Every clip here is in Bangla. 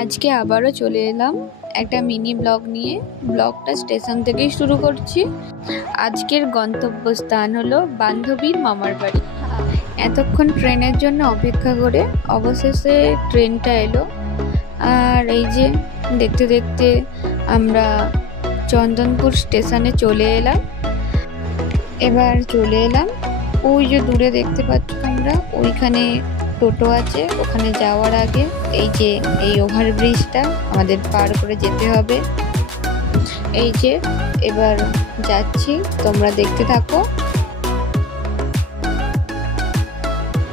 আজকে আবারও চলে এলাম একটা মিনি ব্লগ নিয়ে। ব্লগটা স্টেশন থেকেই শুরু করছি। আজকের গন্তব্যস্থান হলো বান্ধবীর মামার বাড়ি। এতক্ষণ ট্রেনের জন্য অপেক্ষা করে অবশেষে ট্রেনটা এলো। আর এই যে দেখতে দেখতে আমরা চন্দনপুর স্টেশনে চলে এলাম। এবার চলে এলাম ওই যে দূরে দেখতে পাচ্ছ তোমরা, ওইখানে টোটো আছে। ওখানে যাওয়ার আগে এই যে এই ওভারব্রিজটা আমাদের পার করে যেতে হবে। এই যে এবার যাচ্ছি, তোমরা দেখতে থাকো।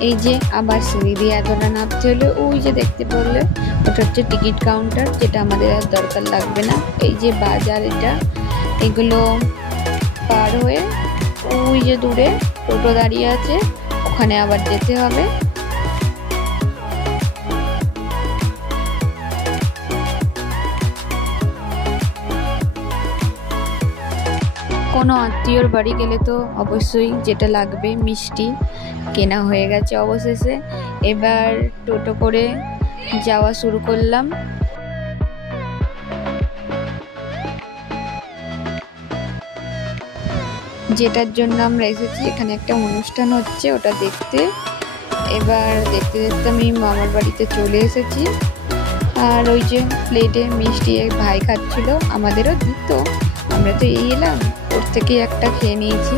এই যে আবার সিঁড়ি দিয়ে এতটা নামতে হলে ওই যে দেখতে পড়লে ওটা হচ্ছে টিকিট কাউন্টার, যেটা আমাদের আর দরকার লাগবে না। এই যে বাজার, এটা এগুলো পার হয়ে ওই যে দূরে টোটো দাঁড়িয়ে আছে, ওখানে আবার যেতে হবে। কোনো আত্মীয়র বাড়ি গেলে তো অবশ্যই যেটা লাগবে মিষ্টি কেনা হয়ে গেছে অবশেষে। এবার টোটো করে যাওয়া শুরু করলাম। যেটার জন্য আমরা এসেছি, এখানে একটা অনুষ্ঠান হচ্ছে, ওটা দেখতে। এবার দেখতে দেখতে আমি মামার বাড়িতে চলে এসেছি। আর ওই যে প্লেটে মিষ্টি এক ভাই খাচ্ছিল, আমাদেরও দিত। আমরা তো এই এলাম, ওর থেকে একটা খেয়ে নিয়েছি।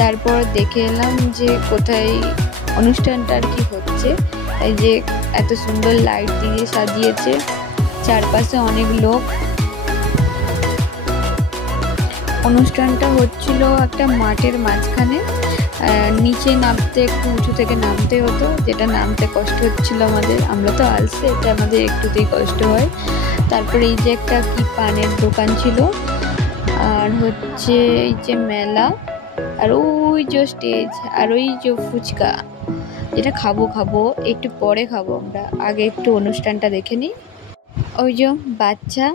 তারপর দেখে এলাম যে কোথায় অনুষ্ঠানটা আর কি হচ্ছে। এই যে এত সুন্দর লাইট দিয়ে সাজিয়েছে, চারপাশে অনেক লোক। অনুষ্ঠানটা হচ্ছিল একটা মাঠের মাঝখানে। নিচে নামতে একটু উঁচু থেকে নামতে হতো, যেটা নামতে কষ্ট হচ্ছিল আমাদের। আমরা তো আলসে, এটা আমাদের একটুতেই কষ্ট হয়। তারপরে এই যে একটা কি পানের দোকান ছিল, আর হচ্ছে এই যে মেলা, আর ওই যে স্টেজ, আর ওই যে ফুচকা, যেটা খাবো একটু পরে খাবো, আমরা আগে একটু অনুষ্ঠানটা দেখে নিই। ওই যে বাচ্চা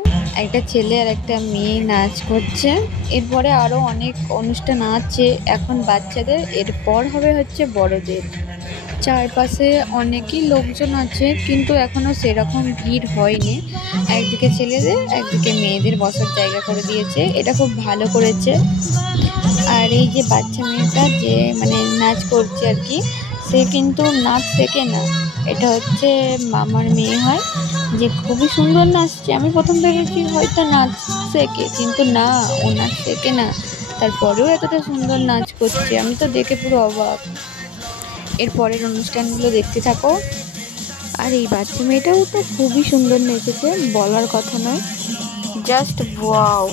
একটা ছেলে আর একটা মেয়ে নাচ করছে। এরপরে আরো অনেক অনুষ্ঠান আছে এখন বাচ্চাদের, এরপর হবে হচ্ছে বড়দের। চারপাশে অনেকই লোকজন আছে, কিন্তু এখনো সেরকম ভিড় হয়নি। একদিকে ছেলেদের একদিকে মেয়েদের বসার জায়গা করে দিয়েছে, এটা খুব ভালো করেছে। আর এই যে বাচ্চা মেয়েটা যে মানে নাচ করছে আর কি, সে কিন্তু নাচ শেখে না, এটা হচ্ছে মামার মেয়ে হয়, যে খুবই সুন্দর নাচছে। আমি প্রথম ভেবেছি হয়তো নাচ শেখে, কিন্তু না, ও নাচ শেখে না, তারপরেও এতটা সুন্দর নাচ করছে, আমি তো দেখে পুরো অবাক। এর পরের অনুষ্ঠানগুলো দেখতে থাকো। আর এই বাচ্চা মেয়েটাও তো খুবই সুন্দর নেচেছে, বলার কথা নয়, জাস্ট ওয়াও।